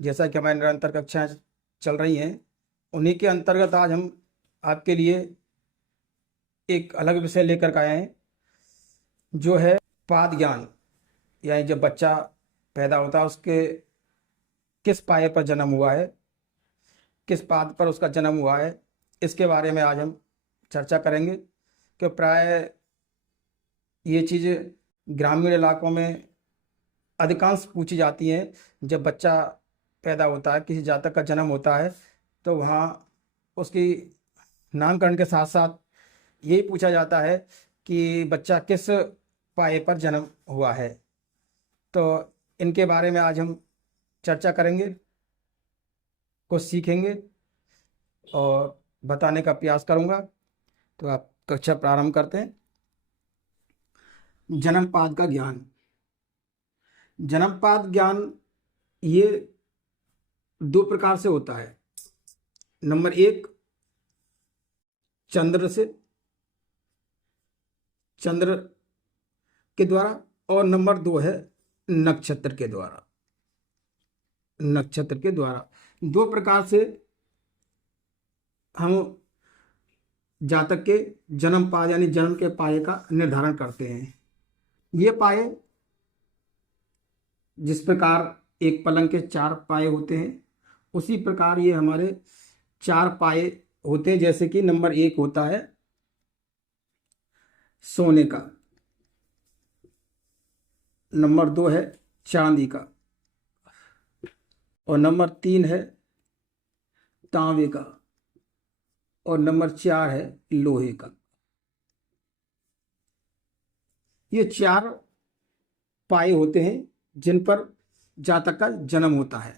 जैसा कि हमारी निरंतर कक्षाएं चल रही हैं, उन्हीं के अंतर्गत आज हम आपके लिए एक अलग विषय लेकर के आए हैं, जो है पाद ज्ञान। यानी जब बच्चा पैदा होता है, उसके किस पाए पर जन्म हुआ है, किस पाद पर उसका जन्म हुआ है, इसके बारे में आज हम चर्चा करेंगे। कि प्राय ये चीज़ ग्रामीण इलाकों में अधिकांश पूछी जाती हैं। जब बच्चा पैदा होता है, किसी जातक का जन्म होता है, तो वहाँ उसकी नामकरण के साथ साथ यही पूछा जाता है कि बच्चा किस पाए पर जन्म हुआ है। तो इनके बारे में आज हम चर्चा करेंगे, कुछ सीखेंगे और बताने का प्रयास करूँगा। तो आप कक्षा प्रारंभ करते हैं। जन्मपाद का ज्ञान। जन्मपाद ज्ञान ये दो प्रकार से होता है। नंबर एक, चंद्र के द्वारा, और नंबर दो है नक्षत्र के द्वारा। नक्षत्र के द्वारा दो प्रकार से हम जातक के जन्म पाए यानी जन्म के पाए का निर्धारण करते हैं। ये पाए, जिस प्रकार एक पलंग के चार पाए होते हैं, उसी प्रकार ये हमारे चार पाए होते हैं। जैसे कि नंबर एक होता है सोने का, नंबर दो है चांदी का, और नंबर तीन है तांबे का, और नंबर चार है लोहे का। ये चार पाए होते हैं जिन पर जातक का जन्म होता है।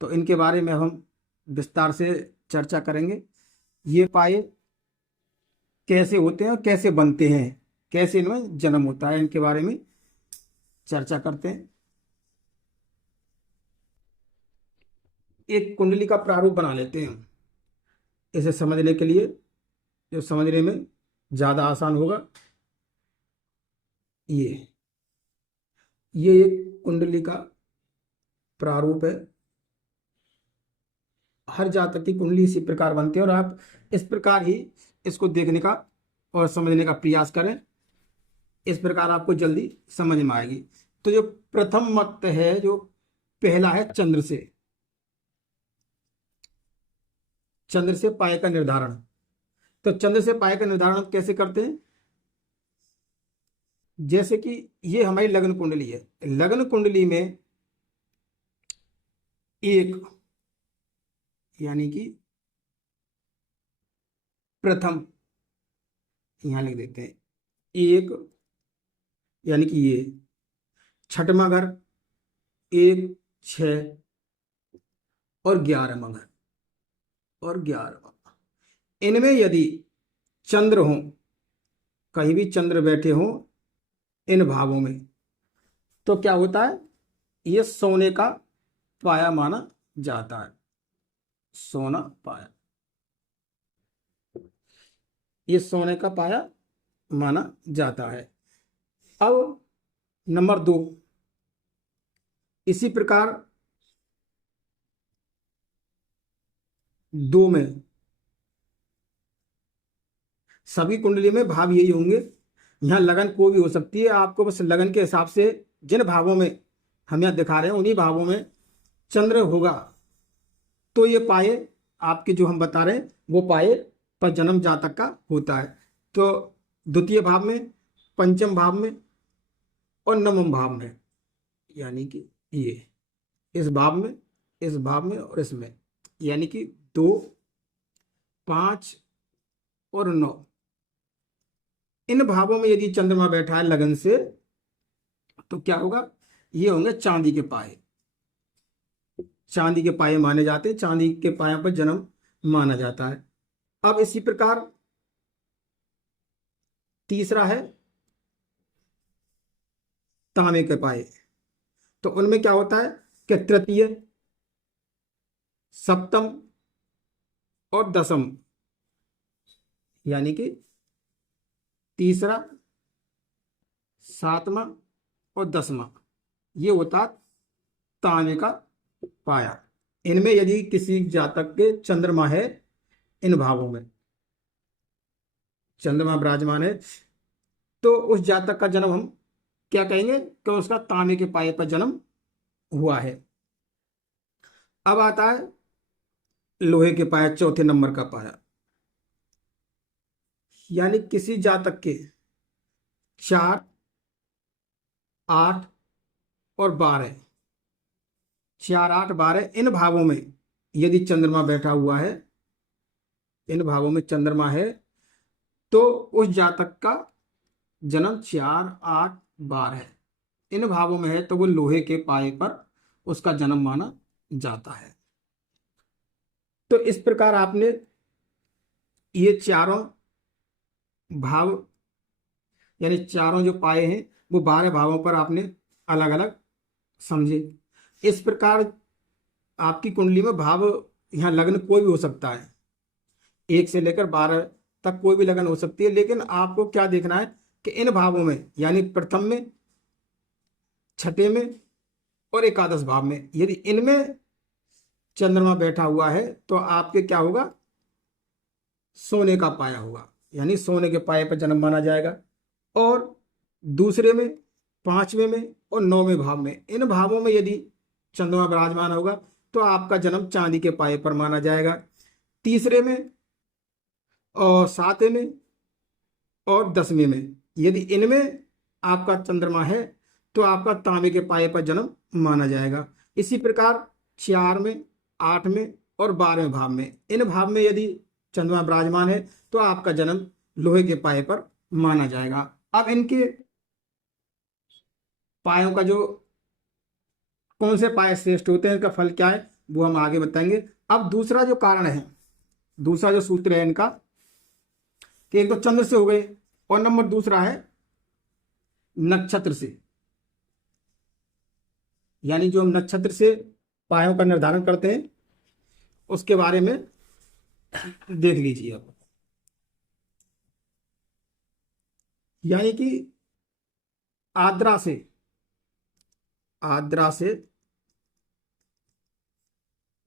तो इनके बारे में हम विस्तार से चर्चा करेंगे। ये पाए कैसे होते हैं और कैसे बनते हैं, कैसे इनमें जन्म होता है, इनके बारे में चर्चा करते हैं। एक कुंडली का प्रारूप बना लेते हैं इसे समझने के लिए, जो समझने में ज़्यादा आसान होगा। ये एक कुंडली का प्रारूप है। हर जातक की कुंडली इसी प्रकार बनती है, और आप इस प्रकार ही इसको देखने का और समझने का प्रयास करें। इस प्रकार आपको जल्दी समझ में आएगी। तो जो प्रथम मत है, जो पहला है चंद्र से पाए का निर्धारण। तो चंद्र से पाए का निर्धारण हम कैसे करते हैं? जैसे कि ये हमारी लग्न कुंडली है। लग्न कुंडली में एक यानी कि प्रथम, यहां लिख देते हैं एक, यानी कि ये छठवां घर, एक, छ और 11वां घर, और 11वां। इनमें यदि चंद्र हो, कहीं भी चंद्र बैठे हो इन भावों में, तो क्या होता है? ये सोने का पाया माना जाता है। सोना पाया, ये सोने का पाया माना जाता है। अब नंबर दो, इसी प्रकार दो में सभी कुंडली में भाव यही होंगे। यहाँ लगन को भी हो सकती है, आपको बस लगन के हिसाब से जिन भावों में हम यहाँ दिखा रहे हैं उन्हीं भावों में चंद्र होगा, तो ये पाए आपके जो हम बता रहे हैं वो पाए पर जन्म जातक का होता है। तो द्वितीय भाव में, पंचम भाव में और नवम भाव में, यानी कि ये इस भाव में, इस भाव में और इसमें, यानी कि 2, 5 और 9, इन भावों में यदि चंद्रमा बैठा है लगन से, तो क्या होगा? ये होंगे चांदी के पाए। चांदी के पाए माने जाते हैं, चांदी के पाए पर जन्म माना जाता है। अब इसी प्रकार तीसरा है तांबे के पाए। तो उनमें क्या होता है कि तृतीय, सप्तम और दसम, यानी कि तीसरा, सातवां और 10वां, ये होता तांबे का पाया। इनमें यदि किसी जातक के चंद्रमा है, इन भावों में चंद्रमा विराजमान है, तो उस जातक का जन्म हम क्या कहेंगे कि उसका तांबे के पाए पर जन्म हुआ है। अब आता है लोहे के पाया, चौथे नंबर का पाया। यानी किसी जातक के 4, 8 और 12, 4, 8, 12 इन भावों में यदि चंद्रमा बैठा हुआ है, इन भावों में चंद्रमा है, तो उस जातक का जन्म 4, 8, 12 इन भावों में है, तो वो लोहे के पाए पर उसका जन्म माना जाता है। तो इस प्रकार आपने ये चारों भाव, यानी चारों जो पाए हैं, वो 12 भावों पर आपने अलग अलग समझे। इस प्रकार आपकी कुंडली में भाव, यहाँ लग्न कोई भी हो सकता है, 1 से लेकर 12 तक कोई भी लगन हो सकती है, लेकिन आपको क्या देखना है कि इन भावों में, यानी प्रथम में, छठे में और एकादश भाव में, यदि इनमें चंद्रमा बैठा हुआ है, तो आपके क्या होगा, सोने का पाया होगा, यानी सोने के पाए पर जन्म माना जाएगा। और दूसरे में, पांचवें में और 9वें भाव में, इन भावों में यदि चंद्रमा विराजमान होगा, तो आपका जन्म चांदी के पाए पर माना जाएगा। तीसरे में और 7वें में और 10वें में, यदि इनमें आपका चंद्रमा है, तो आपका तांबे के पाए पर जन्म माना जाएगा। इसी प्रकार 4 में, 8 में और 12वें भाव में, इन भाव में यदि चंद्रमा विराजमान है, तो आपका जन्म लोहे के पाए पर माना जाएगा। अब इनके पायों का जो, कौन से पाए श्रेष्ठ होते हैं, इसका फल क्या है, वो हम आगे बताएंगे। अब दूसरा जो कारण है, दूसरा जो सूत्र है इनका, कि एक तो चंद्र से हो गए, और नंबर दूसरा है नक्षत्र से। यानी जो हम नक्षत्र से पायों का निर्धारण करते हैं, उसके बारे में देख लीजिए अब। यानी कि आद्रा से, आद्रा से,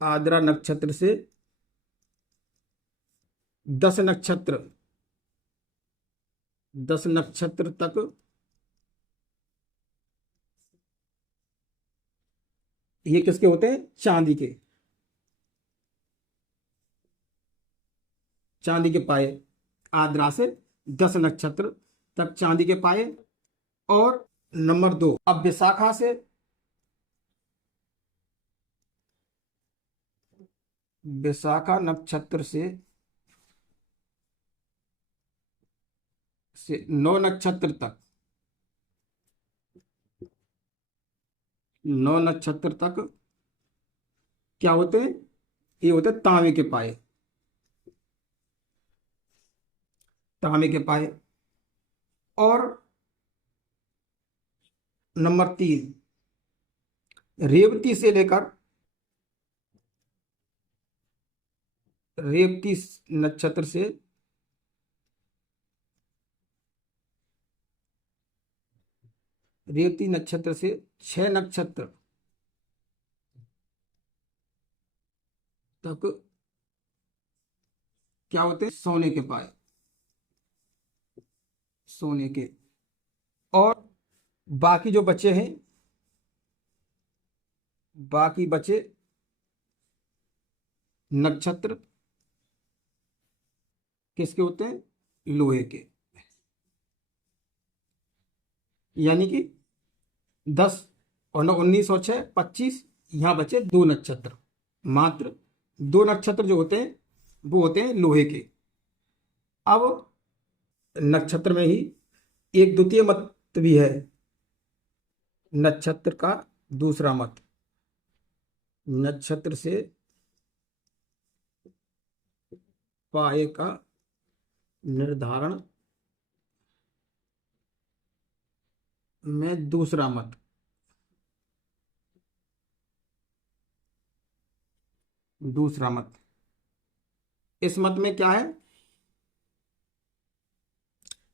आद्रा नक्षत्र से 10 नक्षत्र, 10 नक्षत्र तक ये किसके होते हैं, चांदी के, चांदी के पाए। आद्रा से 10 नक्षत्र तक चांदी के पाए। और नंबर 2, अब विशाखा से, विशाखा नक्षत्र से 9 नक्षत्र तक, 9 नक्षत्र तक क्या होते हैं, ये होते हैं तांबे के पाए, तांबे के पाए। और नंबर 3, रेवती से लेकर, रेवती नक्षत्र से, रेवती नक्षत्र से 6 नक्षत्र तक क्या होते हैं, सोने के पाए, सोने के। और बाकी जो बचे हैं, बाकी बचे नक्षत्र किसके होते हैं, लोहे के। यानी कि 10 और 9, 19 और 6, 25, यहां बचे 2 नक्षत्र, मात्र 2 नक्षत्र जो होते हैं, वो होते हैं लोहे के। अब नक्षत्र में ही एक द्वितीय मत भी है, नक्षत्र का दूसरा मत। नक्षत्र से पाए का निर्धारण में दूसरा मत, दूसरा मत। इस मत में क्या है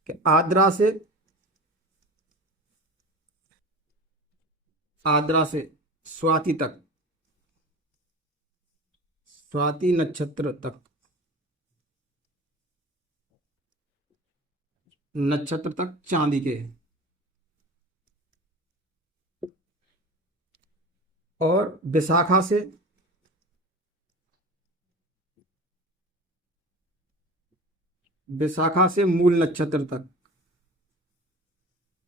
कि आद्रा से, आद्रा से स्वाति तक स्वाति नक्षत्र तक, नक्षत्र तक चांदी के, और विशाखा से मूल नक्षत्र तक,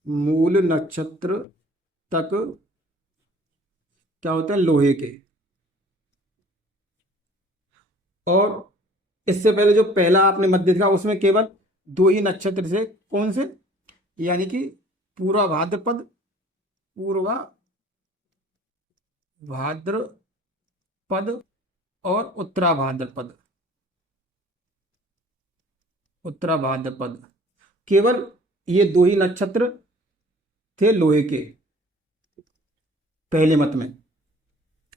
मूल नक्षत्र तक क्या होता है, लोहे के। और इससे पहले जो पहला आपने मध्य देखा उसमें केवल दो ही नक्षत्र से, कौन से, यानी कि पूर्वा भाद्रपद, पूर्वा भाद्रपद और उत्तरा भाद्रपद, उत्तरा भाद्रपद, केवल ये दो ही नक्षत्र थे लोहे के पहले मत में।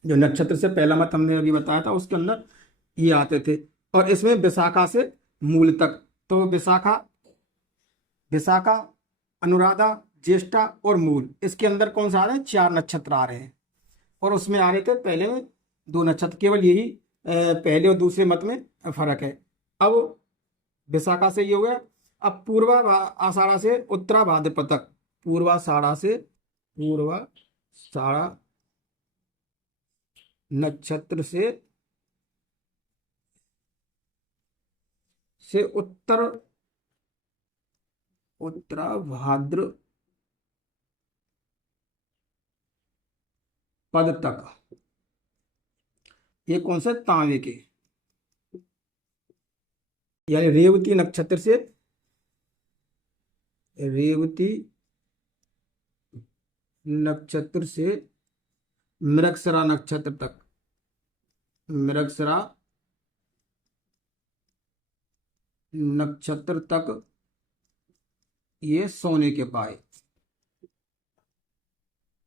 जो नक्षत्र से पहला मत हमने अभी बताया था उसके अंदर ये आते थे। और इसमें विशाखा से मूल तक, तो विशाखा, विशाखा, अनुराधा, ज्येष्ठा और मूल, इसके अंदर कौन सा आ रहा है, चार नक्षत्र आ रहे हैं। और उसमें आ रहे थे पहले में दो नक्षत्र, केवल यही पहले और दूसरे मत में फर्क है। अब विशाखा से ये हो गया। अब पूर्वा आषाढ़ा से उत्तरा भाद्रपद तक, पूर्वाषाढ़ा नक्षत्र से उत्तरा भाद्रपद तक, ये कौन सा, तांबे के, यानी रेवती नक्षत्र से, रेवती नक्षत्र से मृगशिरा नक्षत्र तक, मृगशिरा नक्षत्र तक ये सोने के पाए।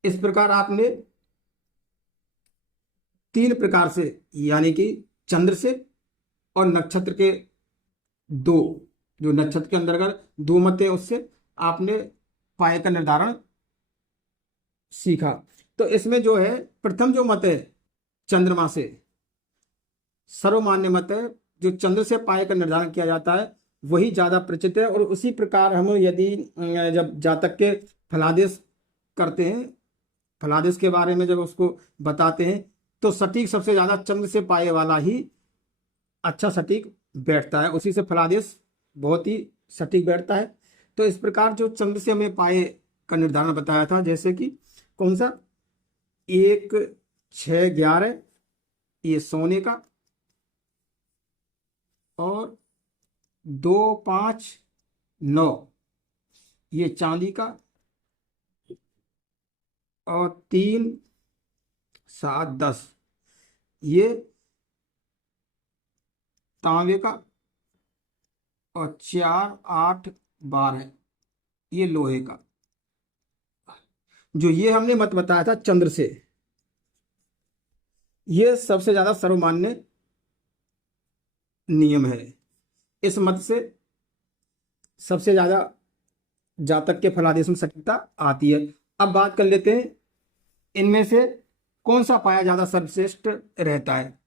इस प्रकार आपने तीन प्रकार से, यानी कि चंद्र से और नक्षत्र के दो, जो नक्षत्र के अंदर अगर दो मत है उससे आपने पाए का निर्धारण सीखा। तो इसमें जो है प्रथम जो मत है चंद्रमा से, सर्वमान्य मत है, जो चंद्र से पाए का निर्धारण किया जाता है वही ज्यादा प्रचित है। और उसी प्रकार हम यदि जब जातक के फलादेश करते हैं, फलादेश के बारे में जब उसको बताते हैं, तो सटीक सबसे ज्यादा चंद्र से पाए वाला ही अच्छा सटीक बैठता है, उसी से फलादेश बहुत ही सटीक बैठता है। तो इस प्रकार जो चंद्र से हमें पाए का निर्धारण बताया था, जैसे कि कौन सा, 1, 6, 11 ये सोने का, और 2, 5, 9 ये चांदी का, और 3, 7, 10 ये तांबे का, और 4, 8, 12 ये लोहे का। जो ये हमने मत बताया था चंद्र से, ये सबसे ज्यादा सर्वमान्य नियम है। इस मत से सबसे ज्यादा जातक के फलादेश में सटीकता आती है। अब बात कर लेते हैं इनमें से कौन सा पाया ज्यादा सर्वश्रेष्ठ रहता है,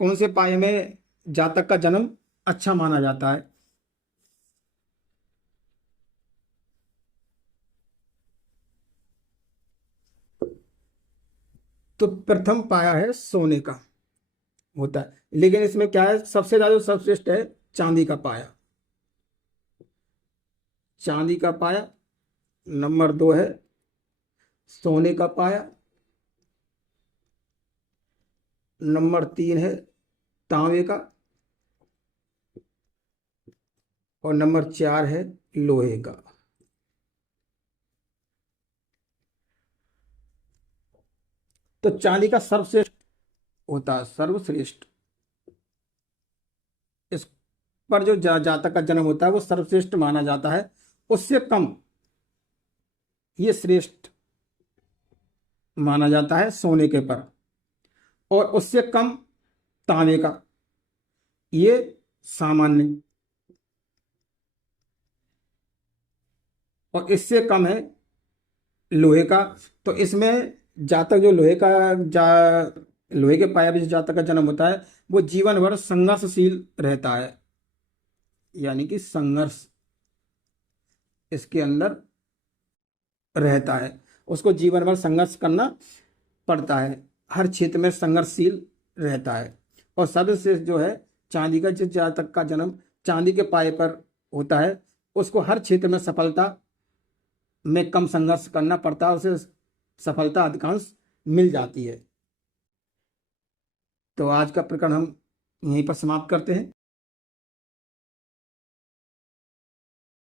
कौन से पाए में जातक का जन्म अच्छा माना जाता है। तो प्रथम पाया है सोने का होता है, लेकिन इसमें क्या है, सबसे ज्यादा सर्वश्रेष्ठ है चांदी का पाया। चांदी का पाया नंबर 2 है, सोने का पाया नंबर 3 है, तांबे का, और नंबर 4 है लोहे का। तो चांदी का सर्वश्रेष्ठ होता है, सर्वश्रेष्ठ। इस पर जो जातक का जन्म होता है वो सर्वश्रेष्ठ माना जाता है। उससे कम ये श्रेष्ठ माना जाता है सोने के पर, और उससे कम तांबे का ये सामान्य, और इससे कम है लोहे का। तो इसमें जातक जो लोहे का लोहे के पाए में जातक का जन्म होता है वो जीवन भर संघर्षशील रहता है, यानी कि संघर्ष इसके अंदर रहता है, उसको जीवन भर संघर्ष करना पड़ता है, हर क्षेत्र में संघर्षशील रहता है। और सर्वश्रेष्ठ जो है चांदी का, जिस जातक का जन्म चांदी के पाए पर होता है उसको हर क्षेत्र में सफलता में कम संघर्ष करना पड़ता है, उसे सफलता अधिकांश मिल जाती है। तो आज का प्रकरण हम यहीं पर समाप्त करते हैं।